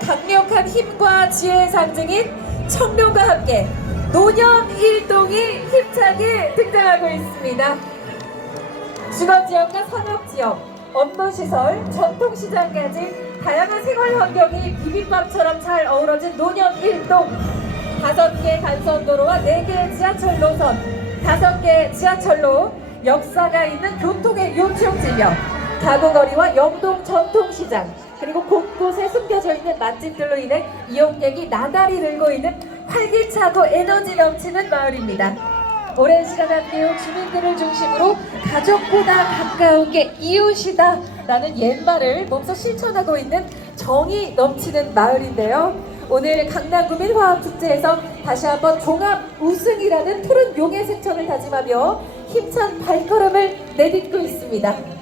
강력한 힘과 지혜의 상징인 청룡과 함께 노년 일동이 힘차게 등장하고 있습니다. 주거지역과 산업지역, 업무시설, 전통시장까지 다양한 생활 환경이 비빔밥처럼 잘 어우러진 노년 일동 다섯 개 간선도로와 네 개 지하철 노선, 다섯 개 지하철로 역사가 있는 교통의 요충지역, 가구거리와 영동 전통시장, 그리고 곳곳에 숨겨져 있는 맛집들로 인해 이용객이 나날이 늘고 있는 활기차고 에너지 넘치는 마을입니다. 오랜 시간 함께온 주민들을 중심으로 가족보다 가까운 게 이웃이다 라는 옛말을 몸소 실천하고 있는 정이 넘치는 마을인데요. 오늘 강남구민 화합축제에서 다시 한번 종합 우승이라는 푸른 용의 승천을 다짐하며 힘찬 발걸음을 내딛고 있습니다.